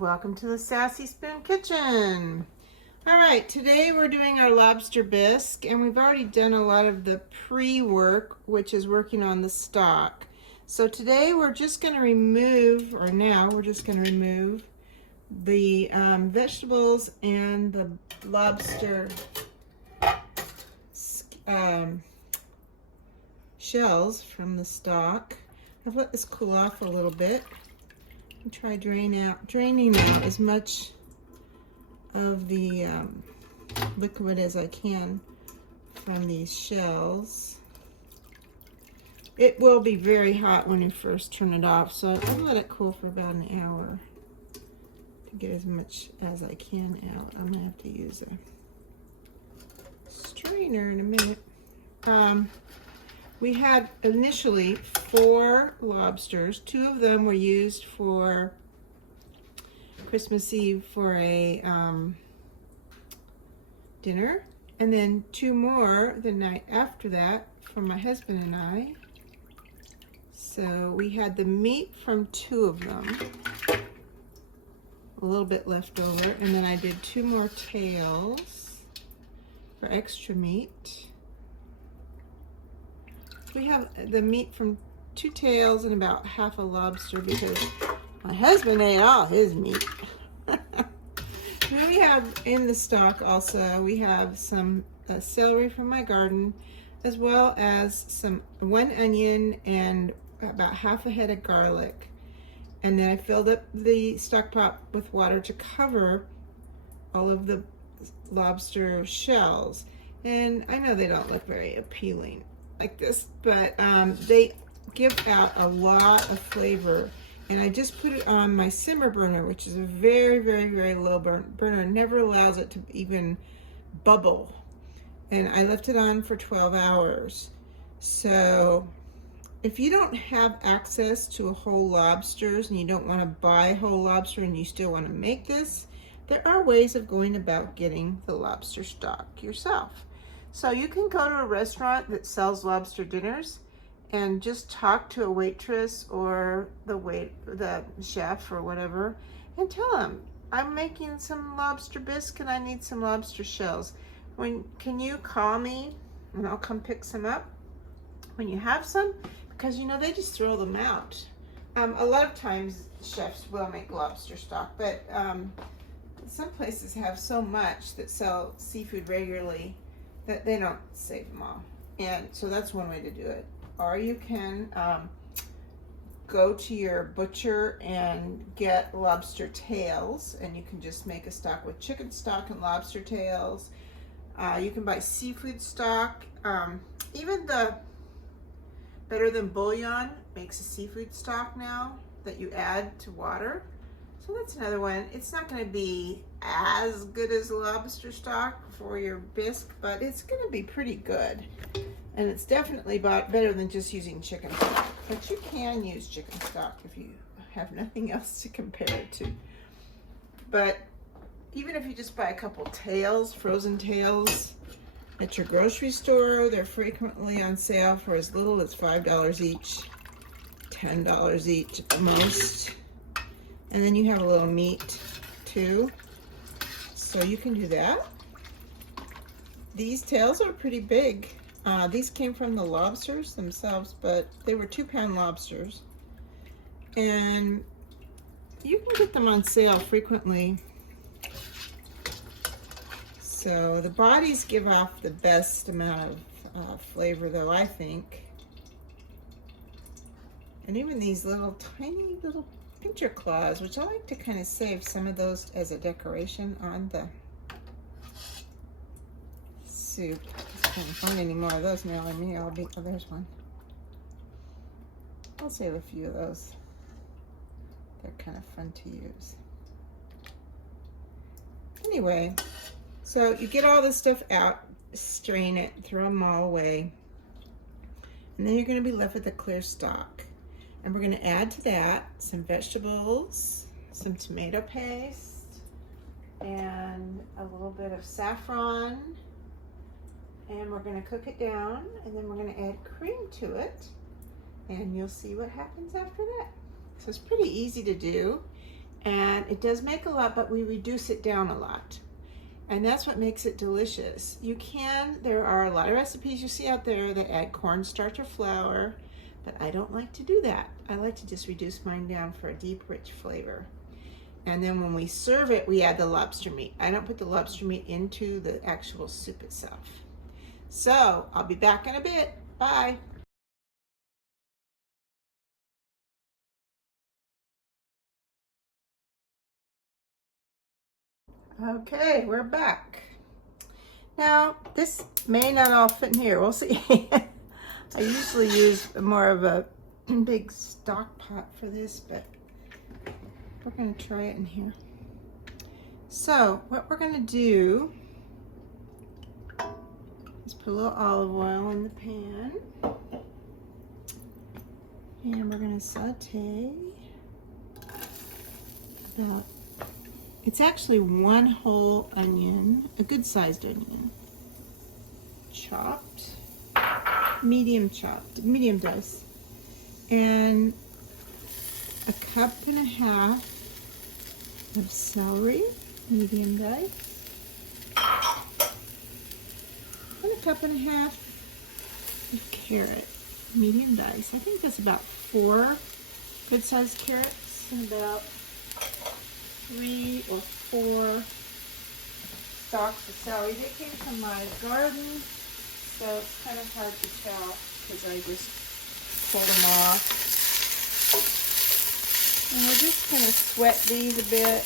Welcome to the Sassy Spoon Kitchen. All right, today we're doing our lobster bisque, and we've already done a lot of the pre-work, which is working on the stock. So today we're just going to remove, or now we're just going to remove the vegetables and the lobster shells from the stock. I've let this cool off a little bit. And try draining out as much of the liquid as I can from these shells. It will be very hot when you first turn it off, so I'll let it cool for about an hour to get as much as I can out. I'm gonna have to use a strainer in a minute. We had initially 4 lobsters. 2 of them were used for Christmas Eve for a dinner, and then 2 more the night after that for my husband and I. So we had the meat from 2 of them, a little bit left over, and then I did 2 more tails for extra meat. We have the meat from 2 tails and about half a lobster because my husband ate all his meat. Then we have in the stock also, we have some celery from my garden, as well as 1 onion and about half a head of garlic. And then I filled up the stock pot with water to cover all of the lobster shells. And I know they don't look very appealing like this, but they give out a lot of flavor. And I just put it on my simmer burner, which is a very, very, very low burner. It never allows it to even bubble. And I left it on for 12 hours. So if you don't have access to whole lobsters and you don't want to buy whole lobster and you still want to make this, there are ways of going about getting the lobster stock yourself. So you can go to a restaurant that sells lobster dinners and just talk to a waitress or the chef or whatever and tell them, I'm making some lobster bisque and I need some lobster shells. Can you call me and I'll come pick some up when you have some? Because you know, they just throw them out. A lot of times chefs will make lobster stock, but some places have so much that sell seafood regularly that they don't save them all. And so that's one way to do it. Or you can go to your butcher and get lobster tails, and you can just make a stock with chicken stock and lobster tails. You can buy seafood stock. Even the Better Than Bullion makes a seafood stock now that you add to water. So that's another one. It's not going to be as good as lobster stock for your bisque, but it's going to be pretty good. And it's definitely better than just using chicken stock. But you can use chicken stock if you have nothing else to compare it to. But even if you just buy a couple tails, frozen tails, at your grocery store, they're frequently on sale for as little as $5 each, $10 each at the most. And then you have a little meat too, so you can do that. These tails are pretty big. These came from the lobsters themselves, but they were 2-pound lobsters. And you can get them on sale frequently. So the bodies give off the best amount of flavor though, I think. And even these little tiny little pincher claws, which I like to kind of save some of those as a decoration on the soup. I can't find any more of those now in me. Oh, there's one. I'll save a few of those. They're kind of fun to use. Anyway, so you get all this stuff out, strain it, throw them all away, and then you're going to be left with a clear stock. And we're going to add to that some vegetables, some tomato paste, and a little bit of saffron. And we're going to cook it down, and then we're going to add cream to it. And you'll see what happens after that. So it's pretty easy to do. And it does make a lot, but we reduce it down a lot. And that's what makes it delicious. There are a lot of recipes you see out there that add cornstarch or flour, but I don't like to do that. I like to just reduce mine down for a deep, rich flavor. And then when we serve it, we add the lobster meat. I don't put the lobster meat into the actual soup itself. So I'll be back in a bit. Bye. Okay, we're back. Now, this may not all fit in here. We'll see. I usually use more of a big stock pot for this, but we're going to try it in here. So, what we're going to do is put a little olive oil in the pan. And we're going to saute about, it's actually one whole onion, a good sized onion, chopped, medium dice, and a cup and a half of celery, medium dice, and a cup and a half of carrot, medium dice. I think that's about 4 good sized carrots and about 3 or 4 stalks of celery. They came from my garden, so it's kind of hard to tell because I just pulled them off. And we're just going to sweat these a bit.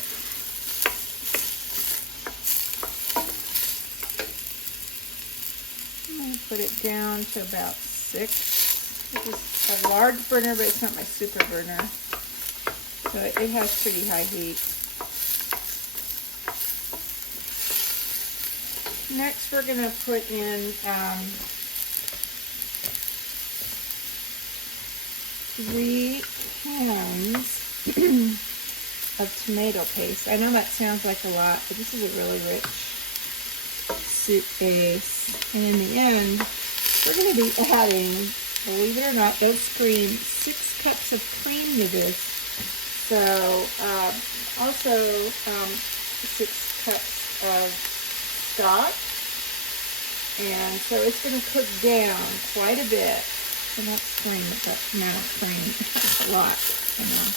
I'm going to put it down to about 6. This is a large burner, but it's not my super burner. So it has pretty high heat. Next, we're going to put in 3 cans of tomato paste. I know that sounds like a lot, but this is a really rich soup base. And in the end, we're going to be adding, believe it or not, don't scream, 6 cups of cream to this. So also 6 cups of stock. And so it's going to cook down quite a bit. So not cream, but that's amount of cream. That's a lot, you know.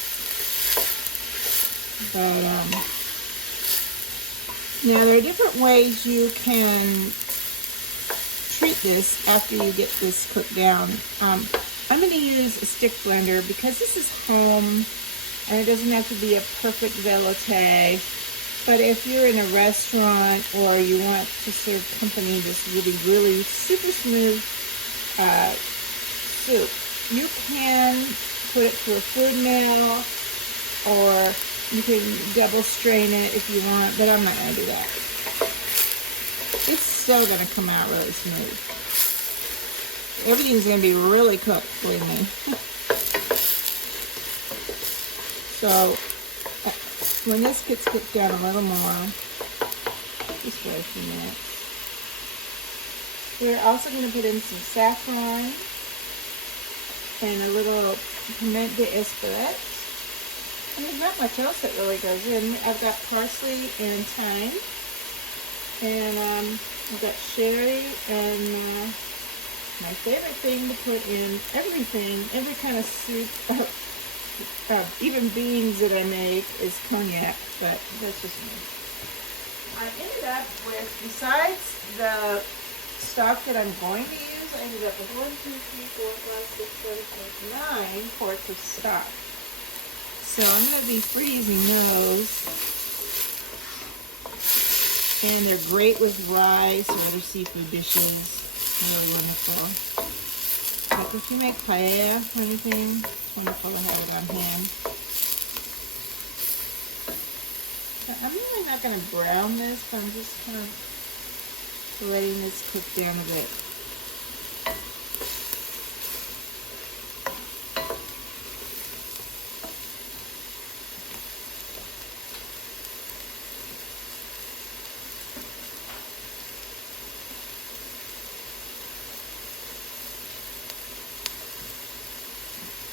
But now there are different ways you can treat this after you get this cooked down. I'm going to use a stick blender because this is home and it doesn't have to be a perfect velouté. But if you're in a restaurant or you want to serve company this really, really super smooth soup, you can put it through a food mill or you can double strain it if you want, but I'm not going to do that. It's still going to come out really smooth. Everything's going to be really cooked, believe me. So when this gets cooked down a little more, just wait a few minutes. We're also going to put in some saffron and a little piment d'espelette. And there's not much else that really goes in. I've got parsley and thyme. And I've got sherry and my favorite thing to put in everything, every kind of soup, even beans that I make is cognac, but that's just me. I ended up with, besides the stock that I'm going to use, I ended up with 1, 2, 3, 4, 5, 6, 7, 8, 9 quarts of stock. So I'm going to be freezing those. And they're great with rice or other seafood dishes. Really wonderful. Like if you make paella or anything, it's wonderful to have it on hand. But I'm really not going to brown this, but I'm just kind of letting this cook down a bit.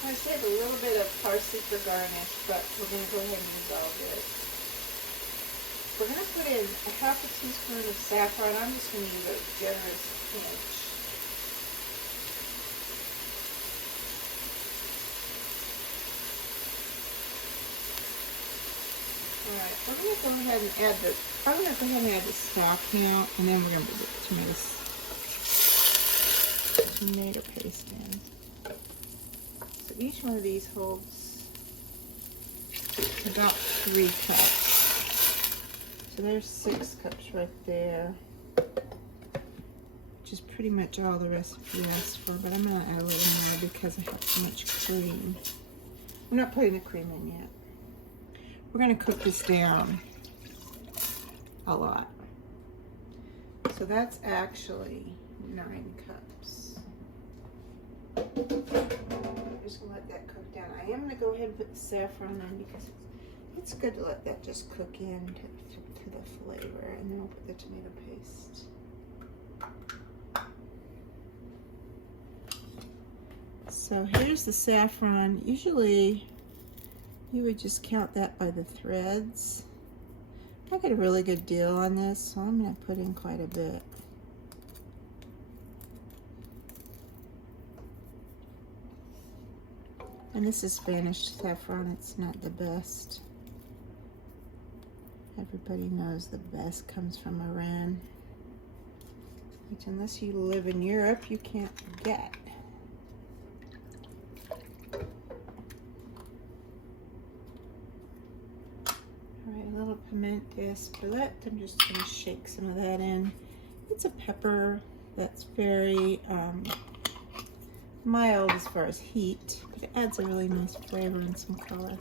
I save a little bit of parsley for garnish, but we're going to go ahead and use all this. We're going to put in a half a teaspoon of saffron. I'm just going to use a generous pinch. Alright, we're going to go ahead and add the stock now, and then we're going to put the tomato paste in. So each one of these holds about 3 cups. So there's 6 cups right there, which is pretty much all the recipe asked for, but I'm going to add a little more because I have so much cream. I'm not putting the cream in yet. We're going to cook this down a lot. So that's actually 9 cups. I'm just going to let that cook down. I am going to go ahead and put the saffron in because it's good to let that just cook in to the flavor. And then we'll put the tomato paste. So here's the saffron. Usually you would just count that by the threads. I got a really good deal on this, so I'm going to put in quite a bit. And this is Spanish saffron. It's not the best. Everybody knows the best comes from Iran, which unless you live in Europe, you can't get. Alright, a little pimento spillet. I'm just going to shake some of that in. It's a pepper that's very mild as far as heat, but it adds a really nice flavor and some color.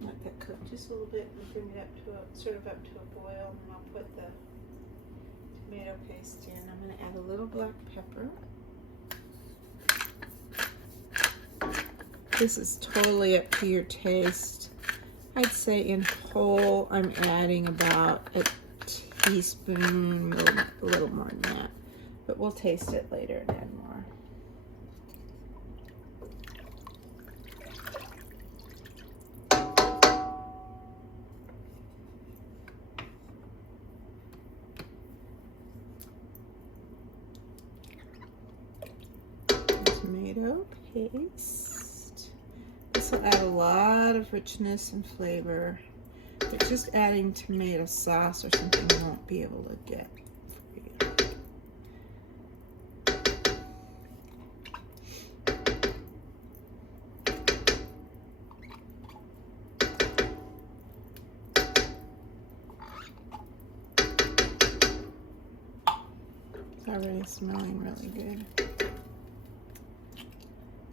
Let that cook just a little bit and bring it up to a boil, and then I'll put the tomato paste in. I'm going to add a little black pepper. This is totally up to your taste. I'd say in whole, I'm adding about a teaspoon, a little more than that. But we'll taste it later and add more. Tomato paste. This will add a lot of richness and flavor, but just adding tomato sauce or something you won't be able to get for you. It's already smelling really good.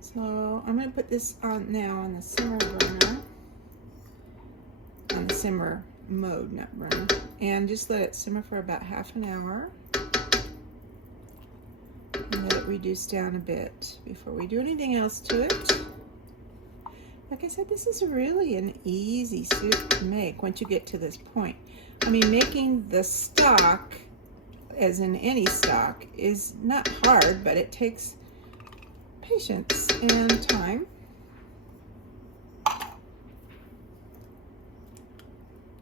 So I'm going to put this on now on the simmer burner, on the simmer mode, not burner, and just let it simmer for about half an hour and let it reduce down a bit before we do anything else to it. Like I said, this is really an easy soup to make once you get to this point. I mean, making the stock, as in any stock, is not hard, but it takes patience and time.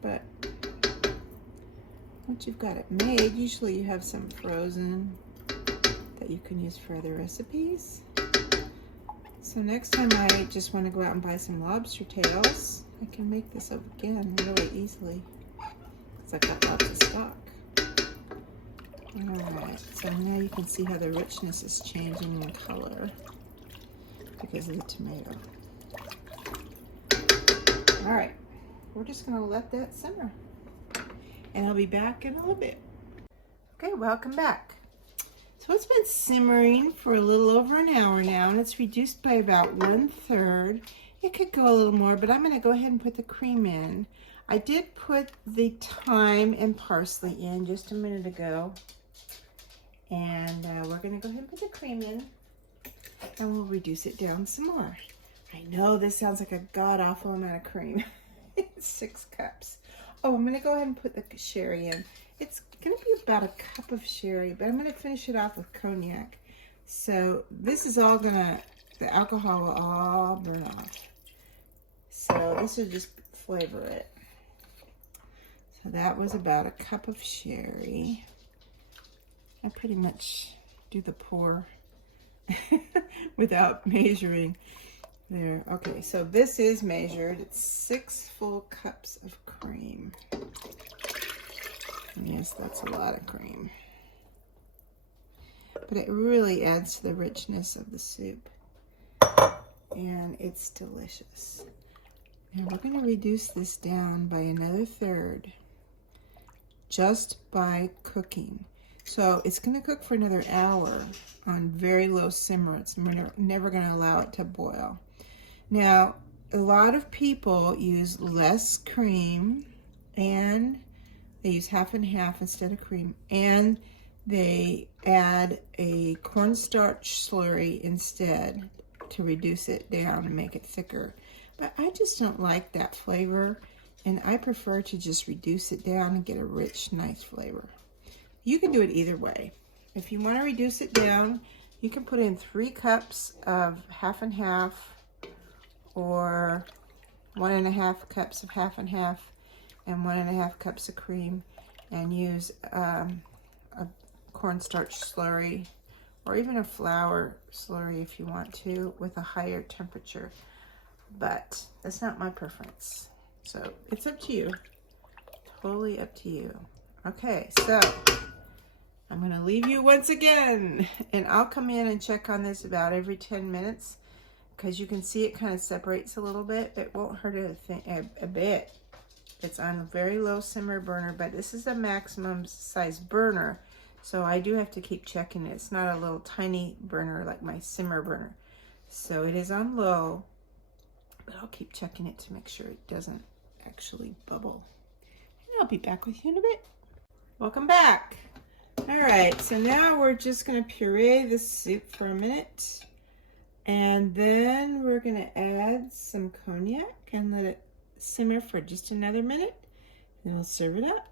But once you've got it made, usually you have some frozen that you can use for other recipes. So next time I just want to go out and buy some lobster tails, I can make this up again really easily because I've got lots of stock. Alright, so now you can see how the richness is changing in color because of the tomato. Alright, we're just going to let that simmer. And I'll be back in a little bit. Okay, welcome back. So it's been simmering for a little over an hour now, and it's reduced by about 1/3. It could go a little more, but I'm going to go ahead and put the cream in. I did put the thyme and parsley in just a minute ago. And we're going to go ahead and put the cream in, and we'll reduce it down some more. I know this sounds like a god-awful amount of cream. It's 6 cups. Oh, I'm going to go ahead and put the sherry in. It's going to be about a cup of sherry, but I'm going to finish it off with cognac. So this is all going to the alcohol will all burn off. So this will just flavor it. So that was about a cup of sherry. I pretty much do the pour without measuring there. Okay, so this is measured. It's 6 full cups of cream. Yes, that's a lot of cream. But it really adds to the richness of the soup. And it's delicious. Now we're going to reduce this down by another third just by cooking. So it's going to cook for another hour on very low simmer. It's never going to allow it to boil. Now, a lot of people use less cream, and they use half and half instead of cream, and they add a cornstarch slurry instead to reduce it down and make it thicker. But I just don't like that flavor, and I prefer to just reduce it down and get a rich, nice flavor. You can do it either way. If you want to reduce it down, you can put in 3 cups of half and half, or 1.5 cups of half and half, and 1.5 cups of cream, and use a cornstarch slurry, or even a flour slurry if you want to, with a higher temperature. But that's not my preference. So it's up to you. Totally up to you. Okay, so I'm going to leave you once again, and I'll come in and check on this about every 10 minutes, because you can see it kind of separates a little bit. It won't hurt a bit. It's on a very low simmer burner, but this is a maximum size burner, so I do have to keep checking it. It's not a little tiny burner like my simmer burner. So it is on low, but I'll keep checking it to make sure it doesn't actually bubble. And I'll be back with you in a bit. Welcome back. All right, so now we're just going to puree the soup for a minute, and then we're going to add some cognac and let it simmer for just another minute, and we'll serve it up.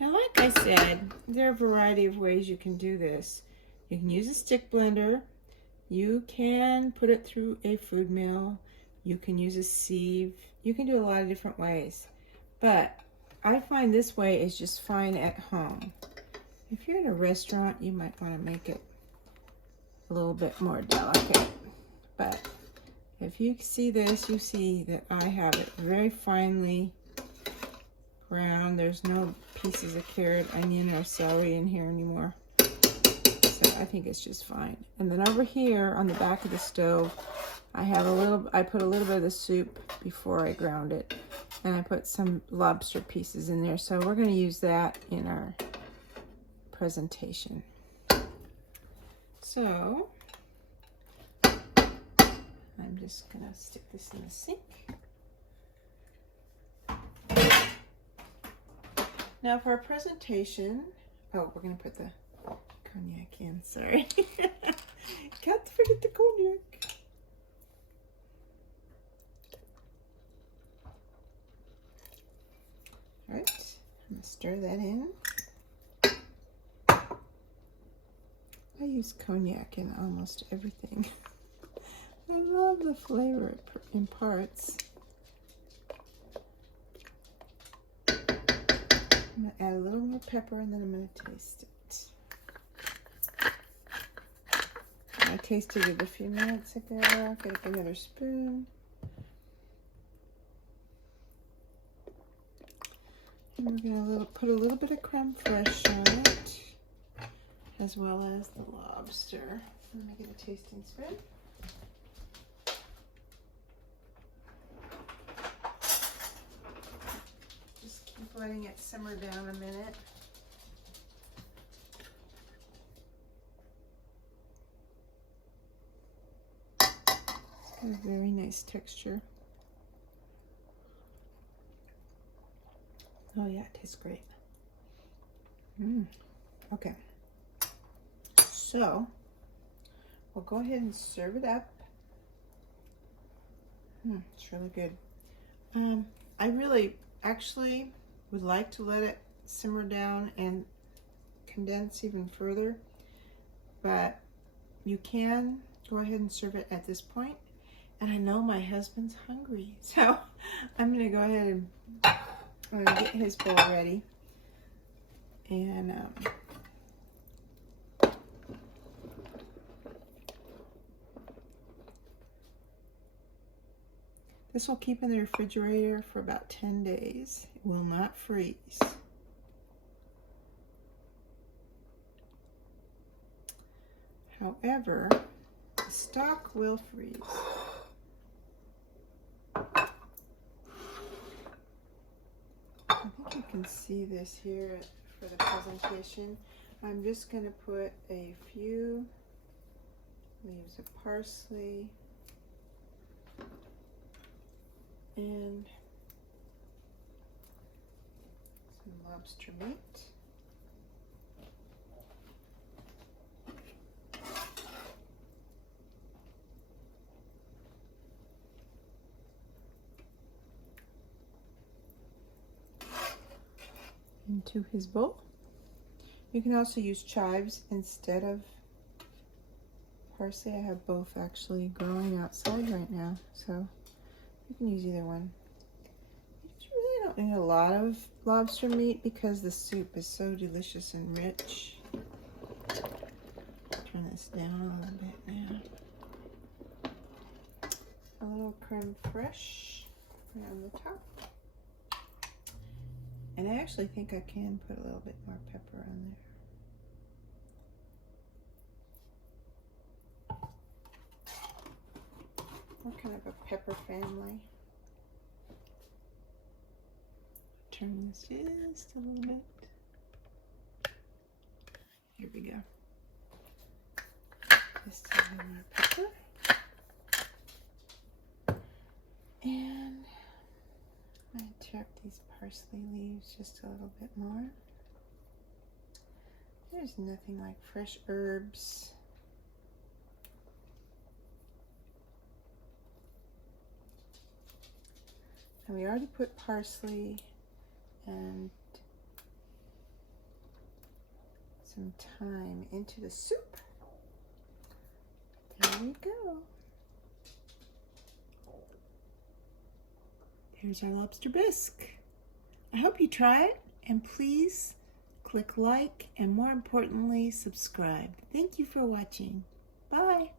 Now, like I said, there are a variety of ways you can do this. You can use a stick blender. You can put it through a food mill. You can use a sieve. You can do a lot of different ways. But I find this way is just fine at home. If you're in a restaurant, you might want to make it a little bit more delicate. But if you see this, you see that I have it very finely ground. There's no pieces of carrot, onion, or celery in here anymore. So I think it's just fine. And then over here on the back of the stove, I put a little bit of the soup before I ground it, and I put some lobster pieces in there. So we're going to use that in our presentation. So I'm just going to stick this in the sink. Now for our presentation, oh, we're going to put the cognac in, sorry. Can't forget the cognac. All right, I'm going to stir that in. I use cognac in almost everything. I love the flavor it imparts. I'm going to add a little more pepper, and then I'm going to taste it. I tasted it a few minutes ago. I'll get another spoon. And we're going to put a little bit of creme fraiche on it, as well as the lobster. Let me get a tasting spoon. Just keep letting it simmer down a minute. It's got a very nice texture. Oh yeah, it tastes great. Okay. So we'll go ahead and serve it up. It's really good. I really actually would like to let it simmer down and condense even further, but you can go ahead and serve it at this point. And I know my husband's hungry, so I'm gonna go ahead and get his bowl ready. And this will keep in the refrigerator for about 10 days. It will not freeze. However, the stock will freeze. I think you can see this here for the presentation. I'm just going to put a few leaves of parsley and some lobster meat. Into his bowl. You can also use chives instead of parsley. I have both actually growing outside right now, so you can use either one. You really don't need a lot of lobster meat because the soup is so delicious and rich. Turn this down a little bit now. A little creme fraiche around the top. And I actually think I can put a little bit more pepper on there. We're kind of a pepper family. Turn this just a little bit. Here we go. Just a little more pepper. And I'm going to tear up these parsley leaves just a little bit more. There's nothing like fresh herbs. And we already put parsley and some thyme into the soup. There we go. Here's our lobster bisque. I hope you try it, and please click like and, more importantly, subscribe. Thank you for watching. Bye.